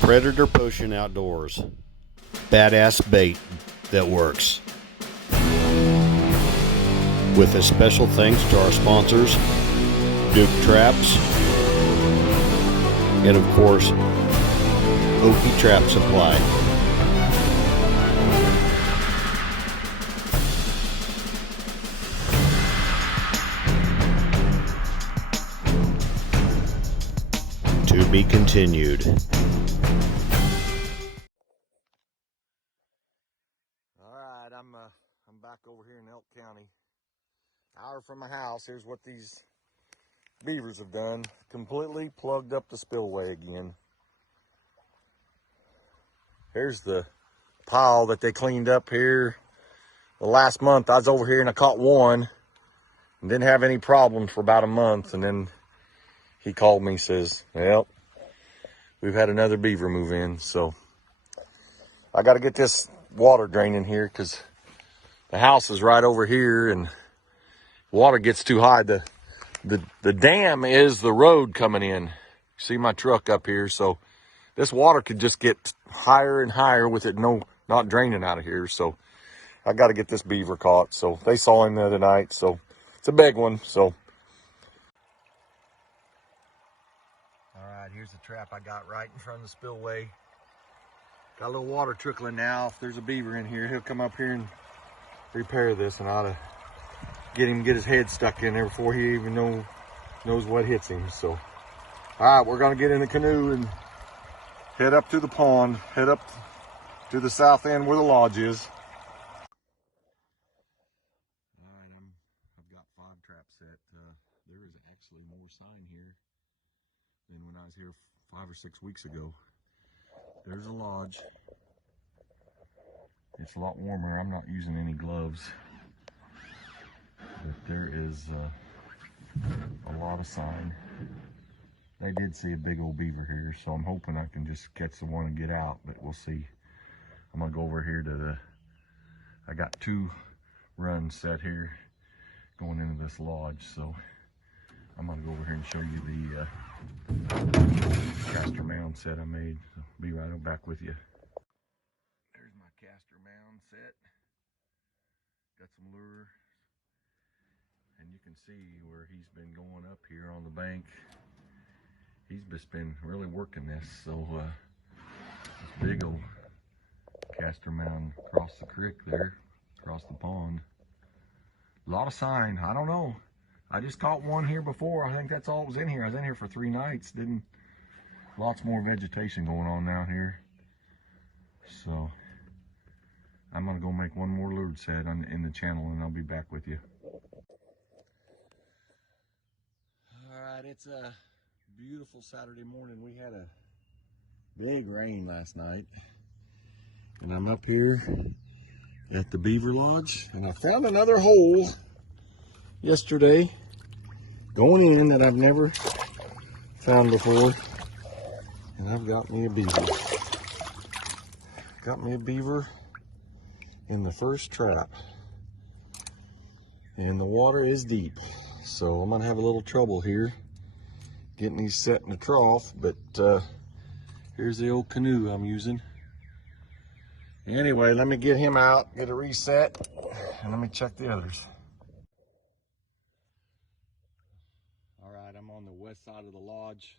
Predator Potion Outdoors. Badass bait that works. With a special thanks to our sponsors, Duke Traps, and of course, Okie Trap Supply. To be continued. All right, I'm back over here in Elk County. Hour from my house. Here's what these beavers have done. Completely plugged up the spillway again. Here's the pile that they cleaned up here. The last month I was over here and I caught one and didn't have any problems for about a month, and then he called me and says, well, we've had another beaver move in, so I got to get this water draining here because the house is right over here and water gets too high. The dam is the road coming in. See my truck up here, so this water could just get higher and higher with it not draining out of here. So I got to get this beaver caught. So they saw him the other night, so it's a big one. So all right, here's the trap I got right in front of the spillway. Got a little water trickling now. If there's a beaver in here, he'll come up here and repair this, and I ought to get his head stuck in there before he even knows what hits him. So all right, we're gonna get in the canoe and head up to the pond, head up to the south end where the lodge is. All right, I've got 5 traps set. There is actually more sign here than when I was here 5 or 6 weeks ago. There's a lodge. It's a lot warmer. I'm not using any gloves, but there is a lot of sign. They did see a big old beaver here, so I'm hoping I can just catch the one and get out, but we'll see. I'm gonna go over here to I got 2 runs set here going into this lodge, so I'm gonna go over here and show you the caster mound set I made. So be right back with you. There's my caster mound set. Got some lure, and you can see where he's been going up here on the bank. He's just been really working this. So this big old caster mound across the creek there, across the pond. A lot of sign. I don't know. I just caught one here before. I think that's all that was in here. I was in here for 3 nights. Lots more vegetation going on now here. So I'm gonna go make one more lure set in the channel, and I'll be back with you. All right, it's a beautiful Saturday morning. We had a big rain last night, and I'm up here at the beaver lodge, and I found another hole yesterday going in that I've never found before, and I've got me a beaver. Got me a beaver in the first trap, and the water is deep, so I'm gonna have a little trouble here getting these set in the trough, but here's the old canoe I'm using. Anyway, let me get him out, get it reset, and let me check the others. All right, I'm on the west side of the lodge.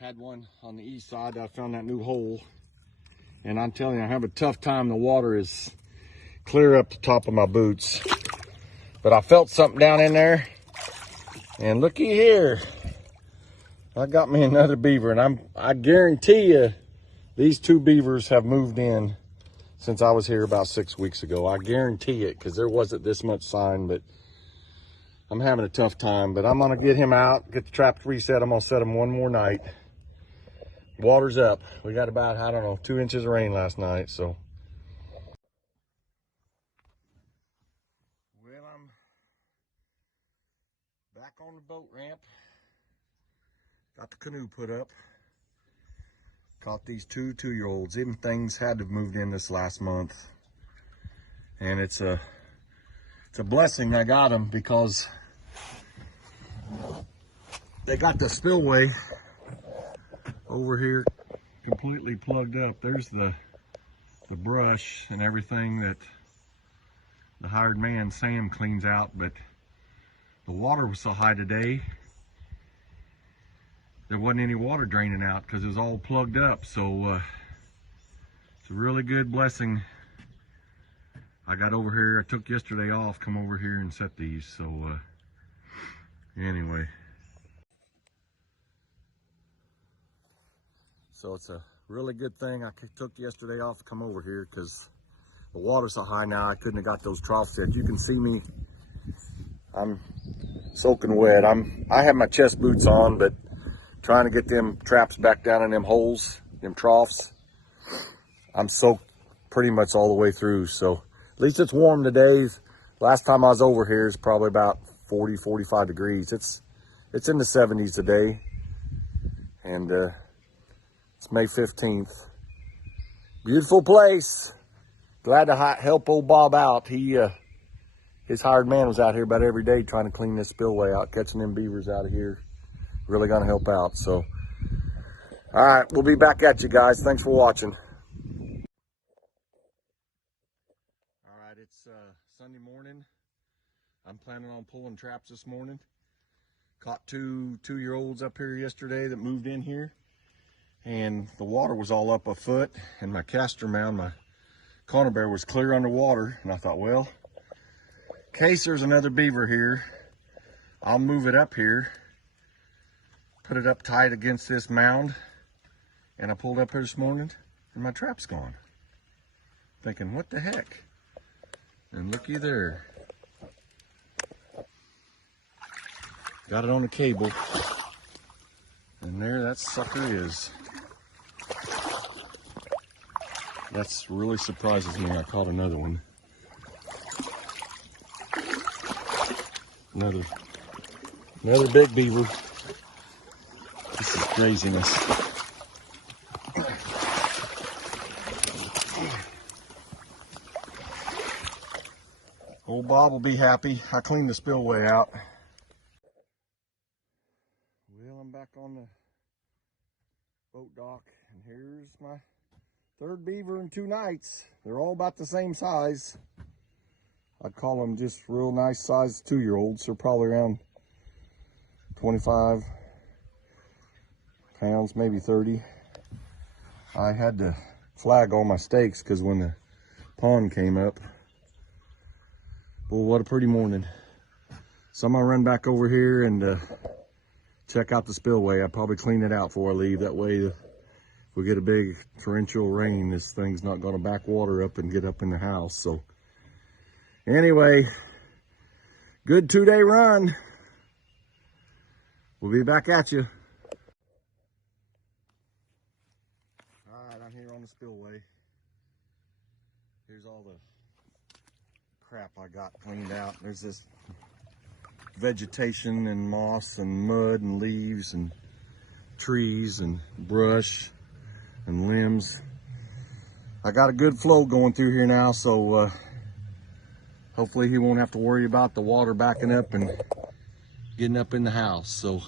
Had one on the east side. I found that new hole, and I'm telling you, I have a tough time. The water is clear up the top of my boots, but I felt something down in there, and looky here, I got me another beaver, and I guarantee you these 2 beavers have moved in since I was here about 6 weeks ago. I guarantee it, because there wasn't this much sign, but I'm having a tough time. But I'm gonna get him out, get the trap reset. I'm gonna set him one more night. Water's up. We got about, I don't know, 2 inches of rain last night, so. Well, I'm back on the boat ramp. Got the canoe put up. Caught these 2 2-year-olds. Them things had to have moved in this last month. And it's a blessing I got them, because they got the spillway over here completely plugged up. There's the brush and everything that the hired man Sam cleans out, but the water was so high today there wasn't any water draining out because it was all plugged up. So it's a really good blessing. I got over here, I took yesterday off, come over here and set these. So anyway, so it's a really good thing I took yesterday off to come over here because the water's so high now I couldn't have got those troughs yet. You can see me, I'm soaking wet. I have my chest boots on, but trying to get them traps back down in them holes, them troughs. I'm soaked pretty much all the way through. So at least it's warm today. Last time I was over here is probably about 40, 45 degrees. It's in the 70s today. And it's May 15th. Beautiful place. Glad to help old Bob out. His hired man was out here about every day trying to clean this spillway out, catching them beavers out of here. Really gonna help out. So, all right, we'll be back at you guys. Thanks for watching. All right, it's Sunday morning. I'm planning on pulling traps this morning. Caught two-year-olds up here yesterday that moved in here, and the water was all up a foot, and my caster mound, my conibear, was clear underwater. And I thought, well, in case there's another beaver here, I'll move it up here, put it up tight against this mound. And I pulled up here this morning and my trap's gone. Thinking, what the heck? And looky there. Got it on the cable. And there that sucker is. That's really surprises me. I caught another one. Another big beaver. This is craziness. Old Bob will be happy. I cleaned the spillway out. Well, I'm back on the boat dock, and here's my third beaver in 2 nights. They're all about the same size. I'd call them just real nice sized 2-year-olds. They're probably around 25 pounds, maybe 30. I had to flag all my stakes because when the pond came up. Well, what a pretty morning. So I'm gonna run back over here and check out the spillway. I'll probably clean it out before I leave. That way, if we get a big torrential rain, this thing's not gonna back water up and get up in the house. So anyway, good 2-day run. We'll be back at you. All right, I'm here on the spillway. Here's all the crap I got cleaned out. There's this vegetation and moss and mud and leaves and trees and brush and limbs. I got a good flow going through here now, so hopefully he won't have to worry about the water backing up and getting up in the house. So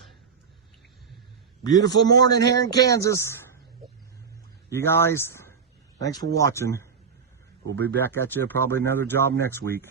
beautiful morning here in Kansas. You guys, thanks for watching. We'll be back at you probably another job next week.